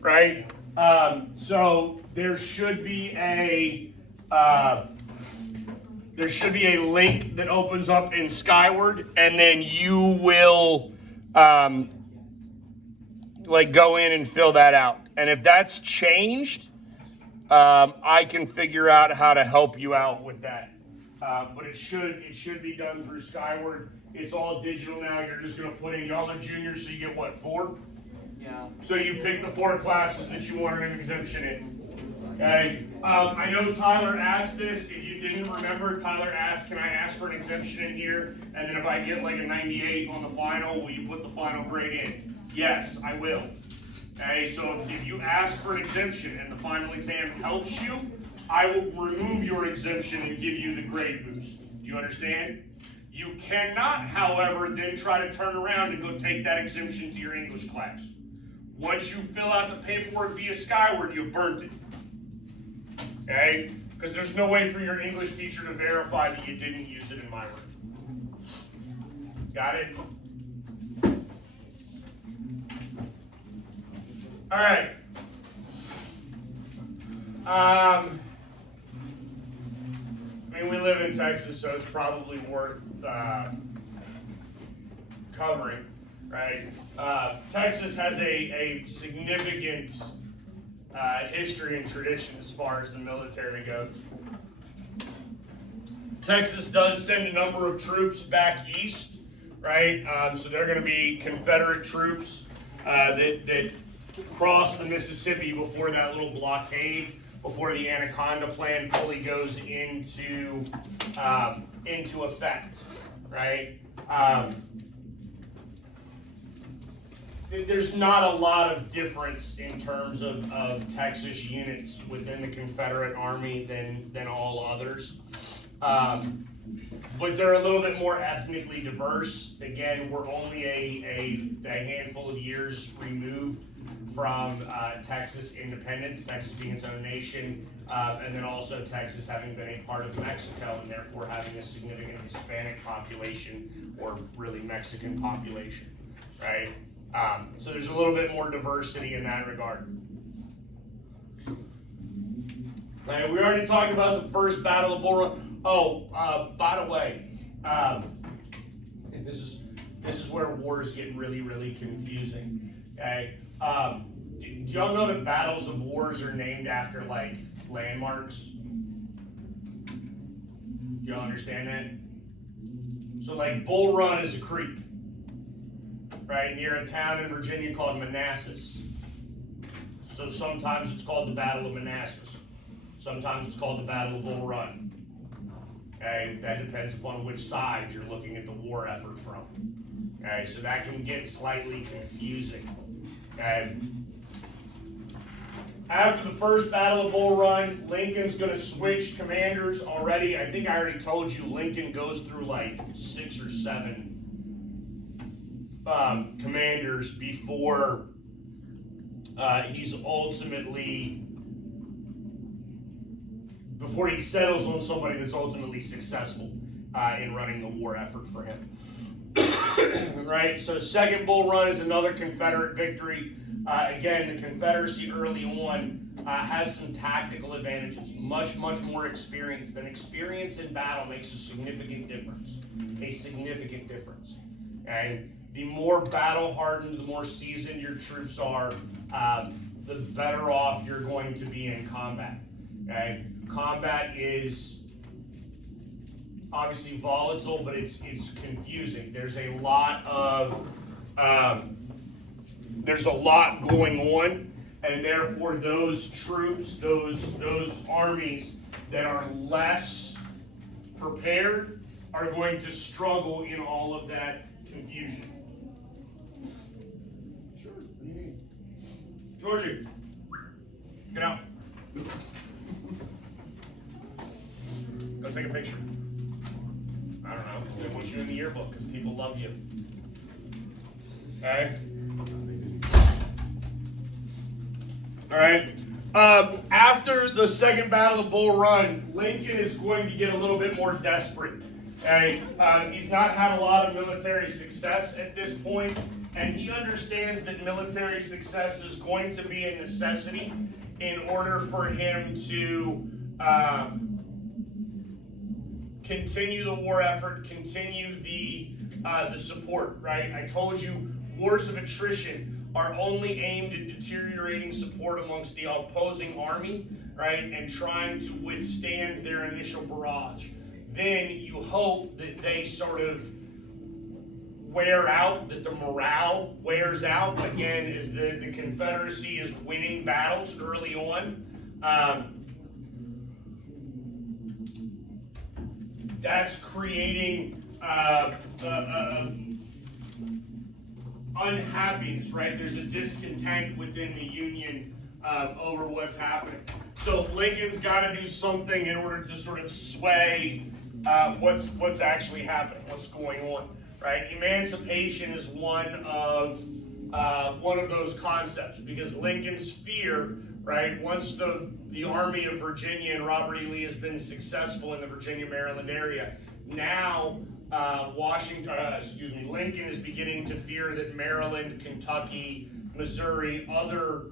right? So there should be a link that opens up in Skyward, and then you will like go in and fill that out. And if that's changed, I can figure out how to help you out with that. But it should be done through Skyward. It's all digital now. You're just gonna put in, y'all are juniors, so you get what, 4? Yeah. So you pick the 4 classes that you want an exemption in. Okay. I know Tyler asked this. If you didn't remember, Tyler asked, can I ask for an exemption in here? And then if I get like a 98 on the final, will you put the final grade in? Yes, I will. Okay, so if you ask for an exemption and the final exam helps you, I will remove your exemption and give you the grade boost. Do you understand? You cannot, however, then try to turn around and go take that exemption to your English class. Once you fill out the paperwork via Skyward, you've burnt it. Okay? Because there's no way for your English teacher to verify that you didn't use it in my room. Got it? All right. I mean, we live in Texas, so it's probably worth covering, right? Texas has a significant history and tradition as far as the military goes. Texas does send a number of troops back east, right? So they're going to be Confederate troops that cross the Mississippi before that little blockade, before the Anaconda Plan fully goes into effect, right? There's not a lot of difference in terms of Texas units within the Confederate Army than all others. But they're a little bit more ethnically diverse. Again, we're only a handful of years removed from Texas independence, Texas being its own nation, and then also Texas having been a part of Mexico and therefore having a significant Hispanic population, or really Mexican population, right? So there's a little bit more diversity in that regard. Right, we already talked about the first Battle of Bull Run. Oh, by the way, this is where wars get really, really confusing. Okay, do y'all know that battles of wars are named after like landmarks? Do y'all understand that? So like Bull Run is a creek, right, near a town in Virginia called Manassas. So sometimes it's called the Battle of Manassas. Sometimes it's called the Battle of Bull Run. Okay, that depends upon which side you're looking at the war effort from. Okay, so that can get slightly confusing. Okay. After the first Battle of Bull Run, Lincoln's going to switch commanders already. I think I already told you Lincoln goes through like 6 or 7 commanders before before he settles on somebody that's ultimately successful in running the war effort for him. Right, so second Bull Run is another Confederate victory. Again, the Confederacy early on has some tactical advantages, much more experience. Than experience in battle makes a significant difference. And the more battle hardened, the more seasoned your troops are, the better off you're going to be in combat. Okay? Combat is obviously volatile, but it's confusing. There's a lot going on, and therefore those troops, those armies that are less prepared are going to struggle in all of that confusion. Sure. Georgie, get out. Go take a picture. I don't know, because they want you in the yearbook, because people love you. Okay? All right. After the second Battle of Bull Run, Lincoln is going to get a little bit more desperate. Okay? He's not had a lot of military success at this point, And he understands that military success is going to be a necessity in order for him to continue the war effort, continue the support, right? I told you, wars of attrition are only aimed at deteriorating support amongst the opposing army, right, and trying to withstand their initial barrage. Then you hope that they sort of wear out, that the morale wears out, again, as the Confederacy is winning battles early on. That's creating unhappiness, right? There's a discontent within the Union over what's happening. So Lincoln's got to do something in order to sort of sway what's actually happening, what's going on, right? Emancipation is one of those concepts, because Lincoln's fear, right, once the Army of Virginia and Robert E. Lee has been successful in the Virginia, Maryland area, now Lincoln is beginning to fear that Maryland, Kentucky, Missouri, other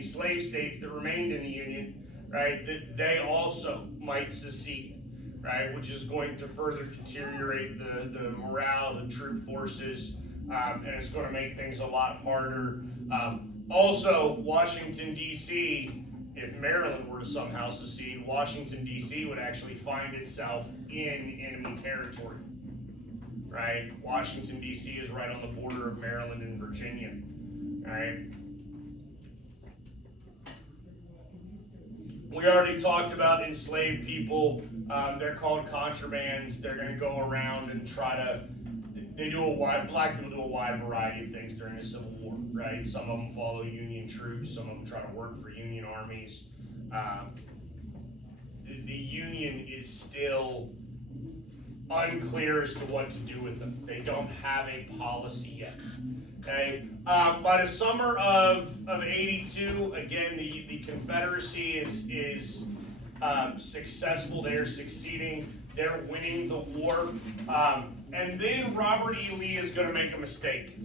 slave states that remained in the Union, right, that they also might secede, right, which is going to further deteriorate the morale of the troop forces, and it's going to make things a lot harder. Also, Washington, D.C., if Maryland were to somehow secede, Washington, D.C. would actually find itself in enemy territory, right? Washington, D.C. is right on the border of Maryland and Virginia, right? We already talked about enslaved people. They're called contrabands. They're going to go around and try to, black people do a wide variety of things during the Civil War, right? Some of them follow Union troops. Some of them try to work for Union armies. The Union is still unclear as to what to do with them. They don't have a policy yet. Okay. By the summer of '82, again, the Confederacy is successful. They're succeeding. They're winning the war. And then Robert E. Lee is going to make a mistake.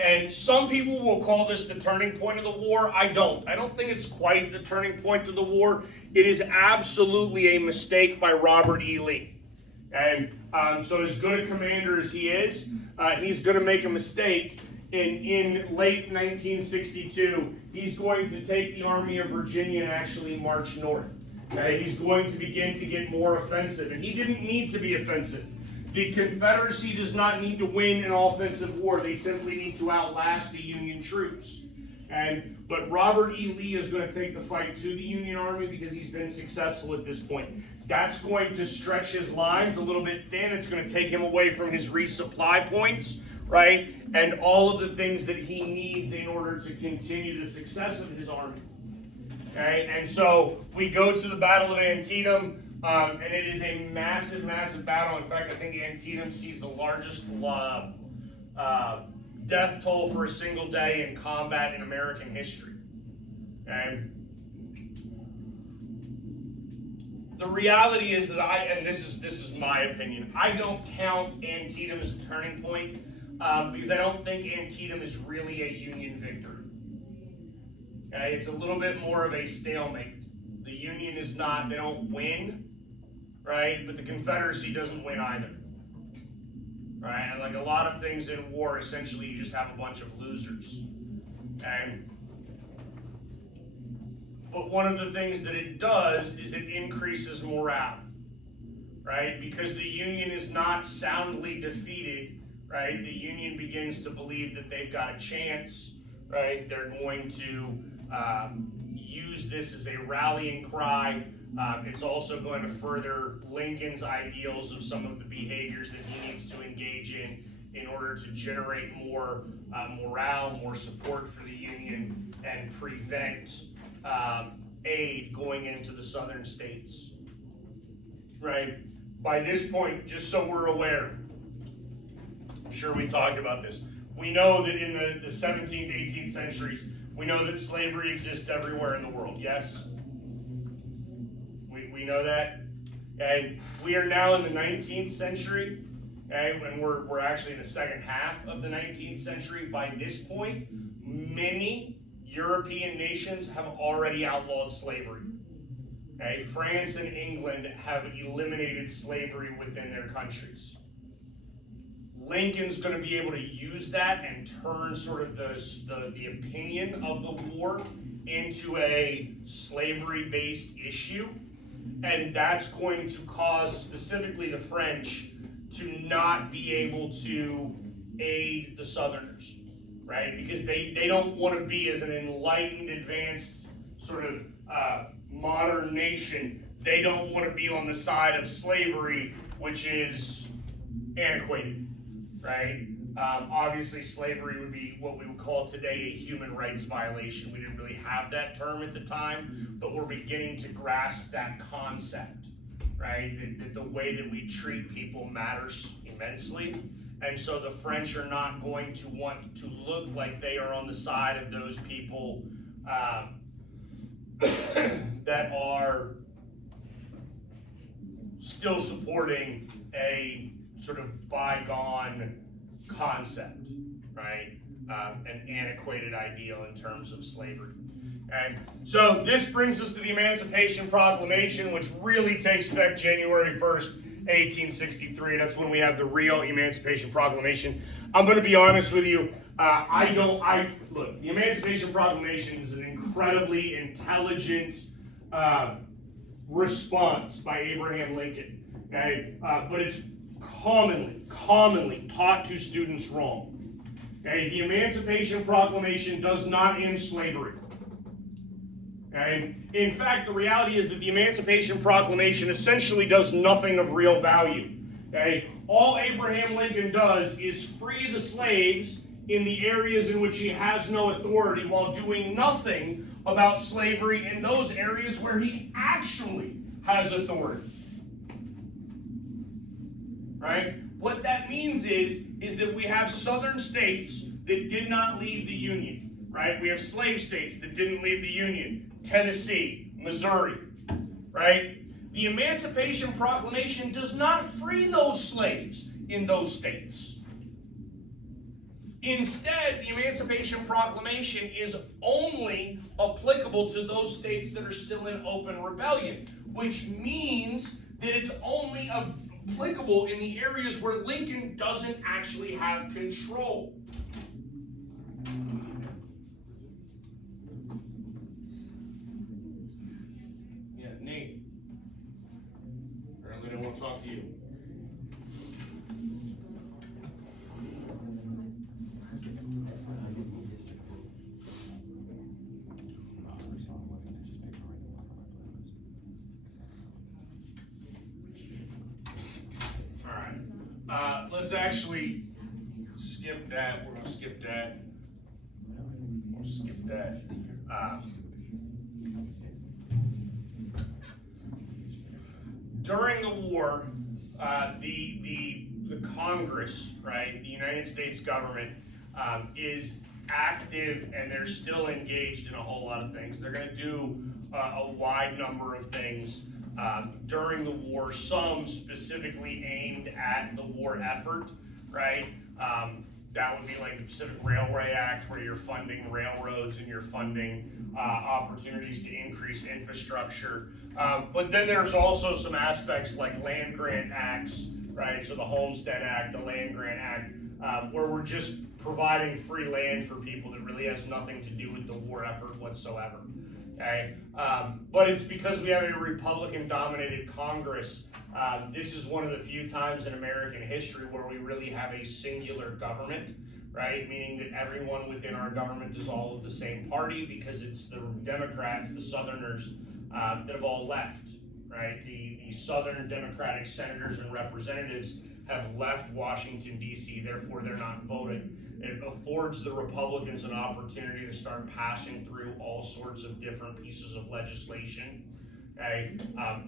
And some people will call this the turning point of the war. I don't. I don't think it's quite the turning point of the war. It is absolutely a mistake by Robert E. Lee. And so as good a commander as he is, he's going to make a mistake. In late 1962, he's going to take the Army of Virginia and actually march north. He's going to begin to get more offensive. And he didn't need to be offensive. The Confederacy does not need to win an offensive war. They simply need to outlast the Union troops. But Robert E. Lee is going to take the fight to the Union Army because he's been successful at this point. That's going to stretch his lines a little bit thin. It's going to take him away from his resupply points, right? And all of the things that he needs in order to continue the success of his army. Okay? And so we go to the Battle of Antietam, and it is a massive, massive battle. In fact, I think Antietam sees the largest death toll for a single day in combat in American history. And the reality is that and this is my opinion, I don't count Antietam as a turning point because I don't think Antietam is really a Union victory. Okay? It's a little bit more of a stalemate. The Union is not, they don't win, right? But the Confederacy doesn't win either. Right? And like a lot of things in war, essentially you just have a bunch of losers. But one of the things that it does is it increases morale. Right? Because the Union is not soundly defeated, right? The Union begins to believe that they've got a chance, right? They're going to use this as a rallying cry. It's also going to further Lincoln's ideals of some of the behaviors that he needs to engage in order to generate more morale, more support for the Union, and prevent aid going into the southern states. Right? By this point, just so we're aware, I'm sure we talked about this, we know that in the 17th, 18th centuries, we know that slavery exists everywhere in the world, yes? We know that. And we are now in the 19th century, Okay, and we're actually in the second half of the 19th century. By this point, many European nations have already outlawed slavery. Okay, France and England have eliminated slavery within their countries. Lincoln's going to be able to use that and turn sort of the opinion of the war into a slavery-based issue, and that's going to cause specifically the French to not be able to aid the Southerners, right? Because they don't want to be, as an enlightened, advanced sort of modern nation, they don't want to be on the side of slavery, which is antiquated, right? Obviously, slavery would be what we would call today a human rights violation. We didn't really have that term at the time, but we're beginning to grasp that concept, right? That the way that we treat people matters immensely. And so the French are not going to want to look like they are on the side of those people that are still supporting a sort of bygone concept, right? An antiquated ideal in terms of slavery. And so this brings us to the Emancipation Proclamation, which really takes effect January 1st, 1863. That's when we have the real Emancipation Proclamation. I'm going to be honest with you. Look, the Emancipation Proclamation is an incredibly intelligent response by Abraham Lincoln, okay? But it's commonly taught to students wrong. Okay? The Emancipation Proclamation does not end slavery. Okay? In fact, the reality is that the Emancipation Proclamation essentially does nothing of real value. Okay? All Abraham Lincoln does is free the slaves in the areas in which he has no authority, while doing nothing about slavery in those areas where he actually has authority. Right? What that means is that we have southern states that did not leave the Union. Right? We have slave states that didn't leave the Union. Tennessee, Missouri. Right? The Emancipation Proclamation does not free those slaves in those states. Instead, the Emancipation Proclamation is only applicable to those states that are still in open rebellion, which means that it's only applicable in the areas where Lincoln doesn't actually have control. Yeah, Nate. Apparently, I won't talk to you. Let's actually skip that. We're going to skip that. We'll skip that. During the war, the Congress, right, the United States government, is active, and they're still engaged in a whole lot of things. They're going to do a wide number of things during the war, some specifically aimed at the war effort, right? That would be like the Pacific Railway Act, where you're funding railroads and you're funding opportunities to increase infrastructure. But then there's also some aspects like land grant acts, right? So the Homestead Act, the Land Grant Act, where we're just providing free land for people that really has nothing to do with the war effort whatsoever. Okay? But it's because we have a Republican-dominated Congress. This is one of the few times in American history where we really have a singular government, right? Meaning that everyone within our government is all of the same party, because it's the Democrats, the Southerners, that have all left, right? The Southern Democratic senators and representatives have left Washington, D.C., therefore they're not voting. It affords the Republicans an opportunity to start passing through all sorts of different pieces of legislation. Okay?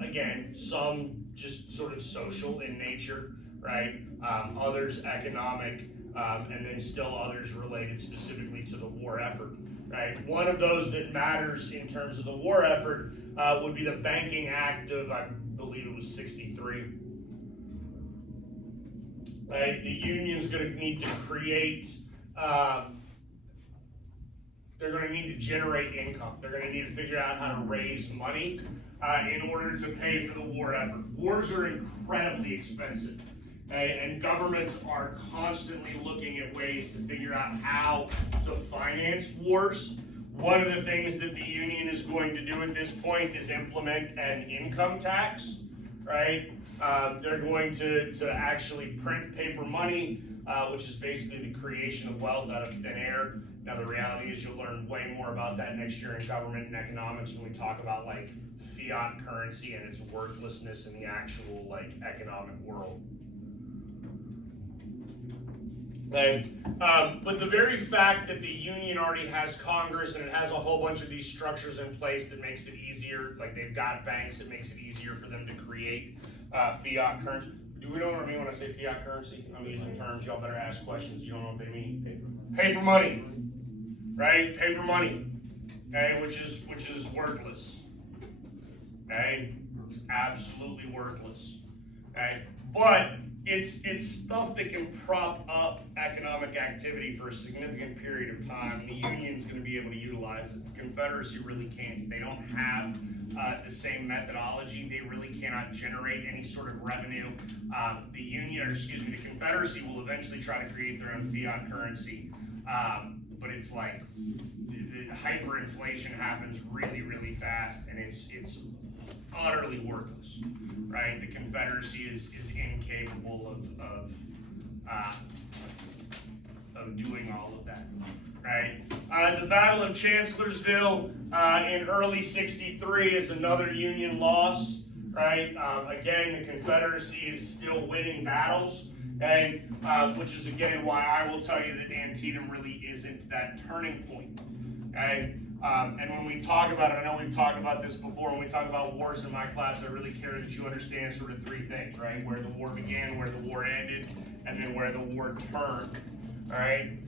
Again, some just sort of social in nature, right? Others economic, and then still others related specifically to the war effort, right? One of those that matters in terms of the war effort would be the Banking Act of, I believe it was 63. right? The union's going to need to create, they're going to need to generate income. They're going to need to figure out how to raise money in order to pay for the war effort. Wars are incredibly expensive, and governments are constantly looking at ways to figure out how to finance wars. One of the things that the union is going to do at this point is implement an income tax, right? They're going to actually print paper money, which is basically the creation of wealth out of thin air. Now the reality is you'll learn way more about that next year in government and economics when we talk about like fiat currency and its worthlessness in the actual like economic world. Okay. But the very fact that the union already has Congress and it has a whole bunch of these structures in place that makes it easier, like they've got banks, it makes it easier for them to create fiat currency. Do we know what I mean when I say fiat currency? I'm using terms, y'all better ask questions. You don't know what they mean. Paper money, right? Paper money, okay, which is worthless, okay? It's absolutely worthless, okay? But it's stuff that can prop up economic activity for a significant period of time. The union's going to be able to utilize it. The Confederacy really can't. They don't have the same methodology. They really cannot generate any sort of revenue. The Confederacy will eventually try to create their own fiat currency, but it's like the hyperinflation happens really, really fast, and it's utterly worthless, right? The Confederacy is incapable of doing all of that, right? The Battle of Chancellorsville in early '63 is another Union loss, right? Again, the Confederacy is still winning battles, and which is again why I will tell you that Antietam really isn't that turning point, okay? And when we talk about it, I know we've talked about this before, when we talk about wars in my class, I really care that you understand sort of three things, right? Where the war began, where the war ended, and then where the war turned, all right?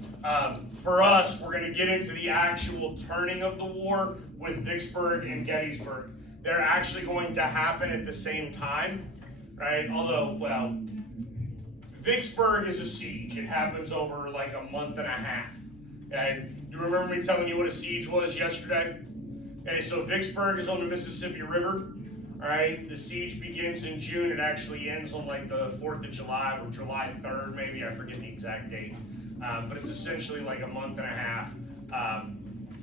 For us, we're going to get into the actual turning of the war with Vicksburg and Gettysburg. They're actually going to happen at the same time, right? Although, well, Vicksburg is a siege. It happens over like a month and a half. Okay? Do you remember me telling you what a siege was yesterday? Okay, so Vicksburg is on the Mississippi River. All right, the siege begins in June. It actually ends on like the 4th of July or July 3rd, maybe. I forget the exact date. But it's essentially like a month and a half.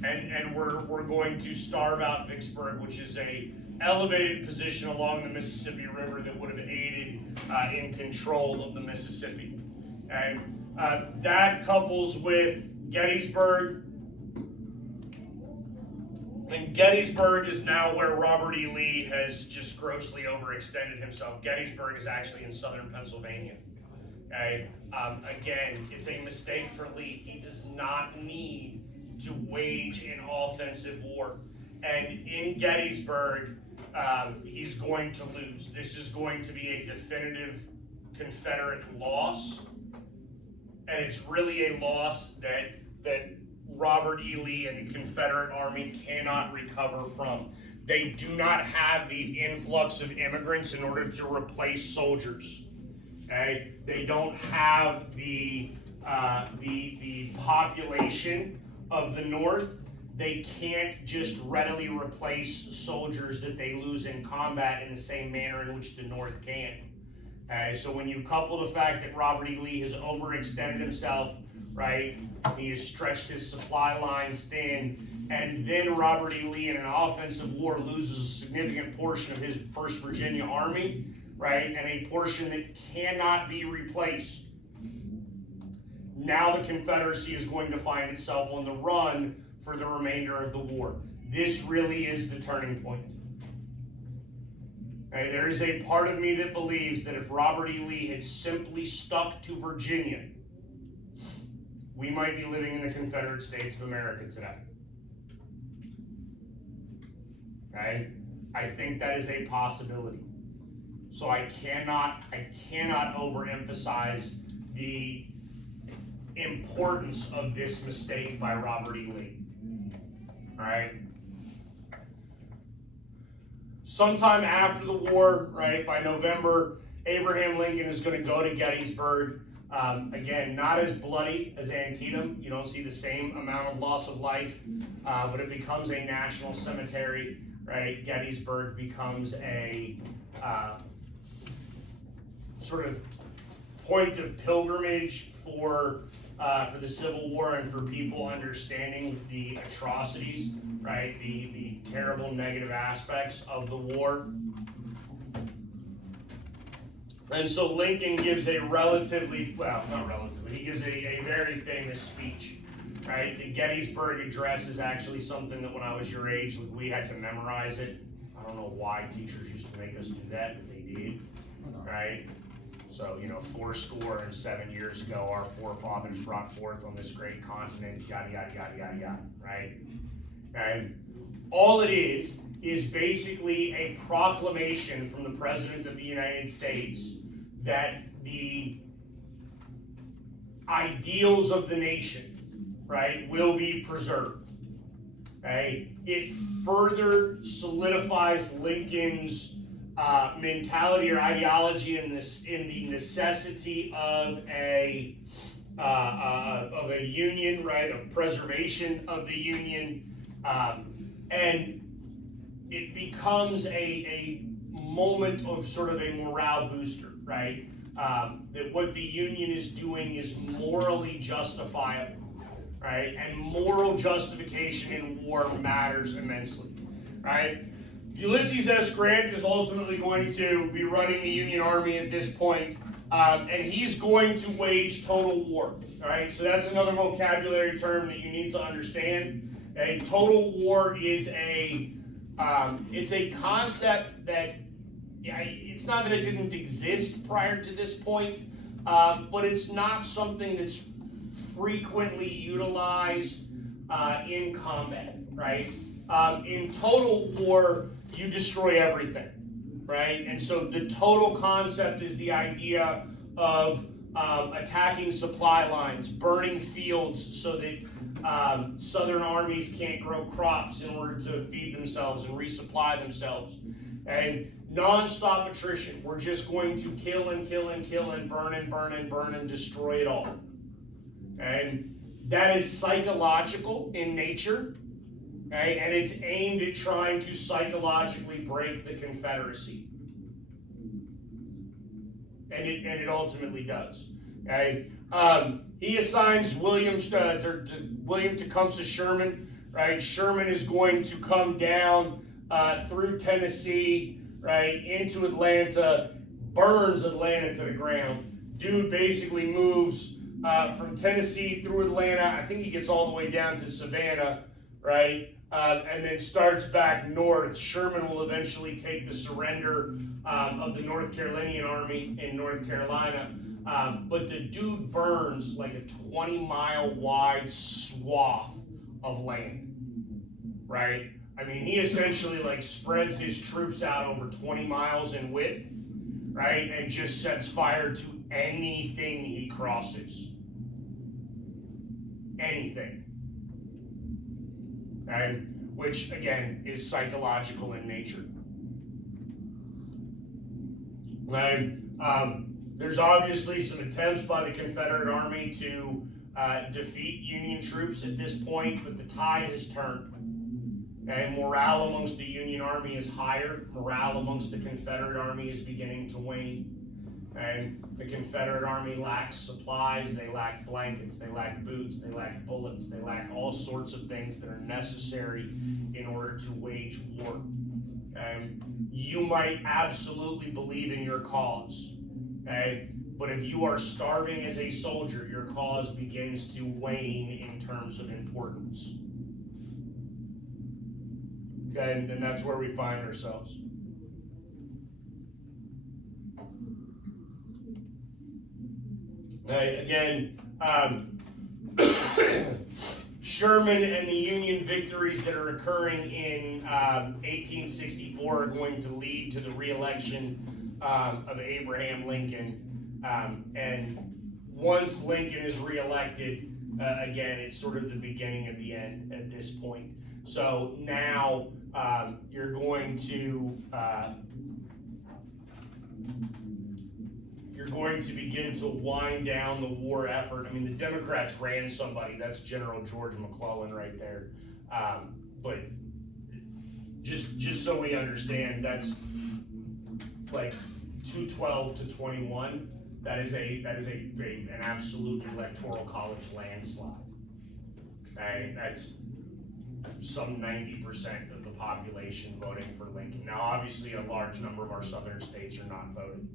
And we're going to starve out Vicksburg, which is a elevated position along the Mississippi River that would have aided in control of the Mississippi. And that couples with Gettysburg, and Gettysburg is now where Robert E. Lee has just grossly overextended himself. Gettysburg is actually in southern Pennsylvania. Okay? Again, it's a mistake for Lee. He does not need to wage an offensive war. And in Gettysburg, he's going to lose. This is going to be a definitive Confederate loss. And it's really a loss that Robert E. Lee and the Confederate Army cannot recover from. They do not have the influx of immigrants in order to replace soldiers. Okay? They don't have the population of the North. They can't just readily replace soldiers that they lose in combat in the same manner in which the North can. So when you couple the fact that Robert E. Lee has overextended himself, right, he has stretched his supply lines thin, and then Robert E. Lee in an offensive war loses a significant portion of his 1st Virginia Army, right, and a portion that cannot be replaced. Now the Confederacy is going to find itself on the run for the remainder of the war. This really is the turning point. Okay, there is a part of me that believes that if Robert E. Lee had simply stuck to Virginia, we might be living in the Confederate States of America today. Okay? I think that is a possibility. So I cannot overemphasize the importance of this mistake by Robert E. Lee. All right? Sometime after the war, right, by November, Abraham Lincoln is going to go to Gettysburg. Again, not as bloody as Antietam. You don't see the same amount of loss of life, but it becomes a national cemetery, right? Gettysburg becomes a sort of point of pilgrimage for the Civil War and for people understanding the atrocities, right? The terrible negative aspects of the war. And so Lincoln gives a relatively, well, not relatively, he gives a very famous speech, right? The Gettysburg Address is actually something that when I was your age, we had to memorize it. I don't know why teachers used to make us do that, but they did, right? So, 7 years ago, our forefathers brought forth on this great continent, yada, yada, yada, yada, yada, right? And all it is basically a proclamation from the President of the United States that the ideals of the nation, right, will be preserved. Okay? It further solidifies Lincoln's mentality or ideology in the necessity of a union, right, of preservation of the union, and it becomes a moment of sort of a morale booster, right? That what the Union is doing is morally justifiable, right? And moral justification in war matters immensely, right? Ulysses S. Grant is ultimately going to be running the Union Army at this point, and he's going to wage total war, right? So that's another vocabulary term that you need to understand. A total war is it's a concept that, it's not that it didn't exist prior to this point, but it's not something that's frequently utilized in combat, right? In total war, you destroy everything, right? And so the total concept is the idea of attacking supply lines, burning fields so that southern armies can't grow crops in order to feed themselves and resupply themselves. And non-stop attrition. We're just going to kill and kill and kill and burn and burn and burn and destroy it all. And that is psychological in nature. Okay? And it's aimed at trying to psychologically break the Confederacy. And it ultimately does. Okay? He assigns William Tecumseh Sherman. Right? Sherman is going to come down through Tennessee, right, into Atlanta, burns Atlanta to the ground. Dude basically moves from Tennessee through Atlanta. I think he gets all the way down to Savannah, right? And then starts back north. Sherman will eventually take the surrender of the North Carolinian Army in North Carolina. But the dude burns like a 20-mile wide swath of land, right? I mean, he essentially like spreads his troops out over 20 miles in width, right? And just sets fire to anything he crosses. Anything. Okay? Which, again, is psychological in nature. Right? There's obviously some attempts by the Confederate Army to defeat Union troops at this point, but the tide has turned. And morale amongst the Union Army is higher. Morale amongst the Confederate Army is beginning to wane. And the Confederate Army lacks supplies, they lack blankets, they lack boots, they lack bullets, they lack all sorts of things that are necessary in order to wage war. You might absolutely believe in your cause, okay? But if you are starving as a soldier, your cause begins to wane in terms of importance. Okay, and that's where we find ourselves. Okay, again, Sherman and the Union victories that are occurring in 1864 are going to lead to the re-election of Abraham Lincoln. And once Lincoln is re-elected, again, it's sort of the beginning of the end at this point. So now you're going to you're going to begin to wind down the war effort. I mean, the Democrats ran somebody, that's General George McClellan right there. But just so we understand, that's like 212 to 21. That is an absolute electoral college landslide. Okay, that's some 90% of the population voting for Lincoln. Now, obviously, a large number of our southern states are not voting,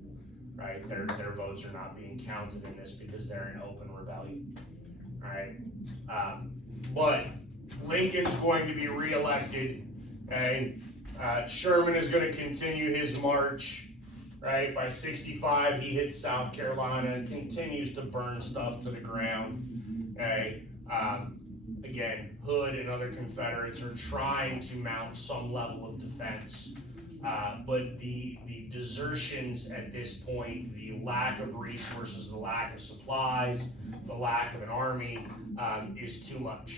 right? Their votes are not being counted in this because they're in open rebellion, right? But Lincoln's going to be reelected, and Sherman is going to continue his march, right? By 65, he hits South Carolina, continues to burn stuff to the ground, okay? Again, Hood and other Confederates are trying to mount some level of defense, but the desertions at this point, the lack of resources, the lack of supplies, the lack of an army is too much.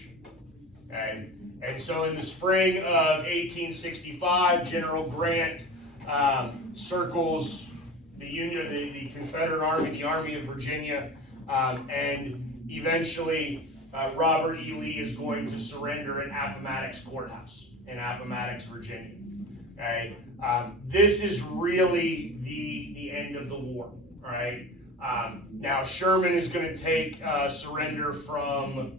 And so in the spring of 1865, General Grant circles the Union, the Confederate Army, the Army of Virginia, and eventually Robert E. Lee is going to surrender at Appomattox Courthouse in Appomattox, Virginia. Okay? This is really the end of the war. All right. Now Sherman is going to take surrender from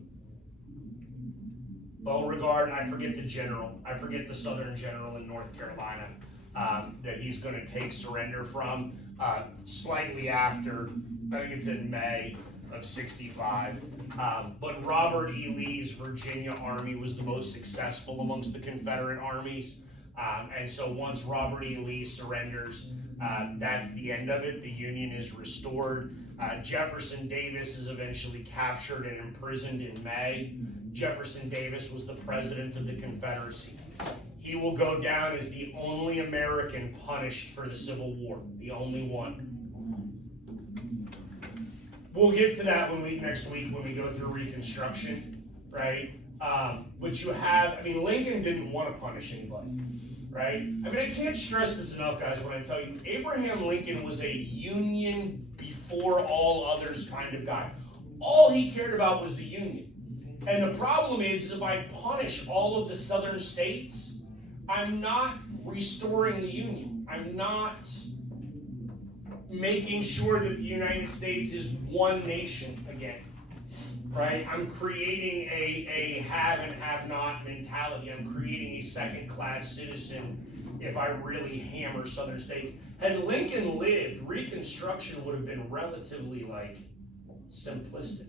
Beauregard. I forget the general. I forget the Southern general in North Carolina that he's going to take surrender from slightly after. I think it's in May of 65. But Robert E. Lee's Virginia Army was the most successful amongst the Confederate armies. And so once Robert E. Lee surrenders, that's the end of it. The Union is restored. Jefferson Davis is eventually captured and imprisoned in May. Jefferson Davis was the president of the Confederacy. He will go down as the only American punished for the Civil War, the only one. We'll get to that next week when we go through Reconstruction, right? But you have, I mean, Lincoln didn't want to punish anybody, right? I mean, I can't stress this enough, guys, when I tell you, Abraham Lincoln was a Union before all others kind of guy. All he cared about was the Union. And the problem is if I punish all of the southern states, I'm not restoring the Union. I'm not making sure that the United States is one nation again, right? I'm creating a have and have not mentality. I'm creating a second-class citizen if I really hammer southern states. Had Lincoln lived, Reconstruction would have been relatively, simplistic,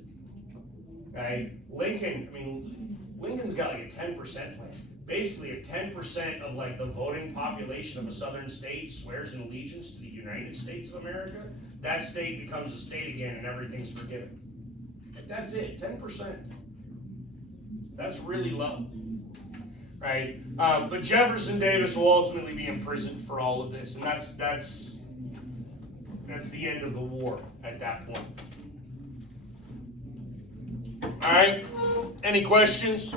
okay? Lincoln's got like a 10% plan. Basically, if 10% of the voting population of a southern state swears an allegiance to the United States of America, that state becomes a state again and everything's forgiven. That's it, 10%. That's really low, right? But Jefferson Davis will ultimately be imprisoned for all of this, and that's the end of the war at that point. All right, any questions?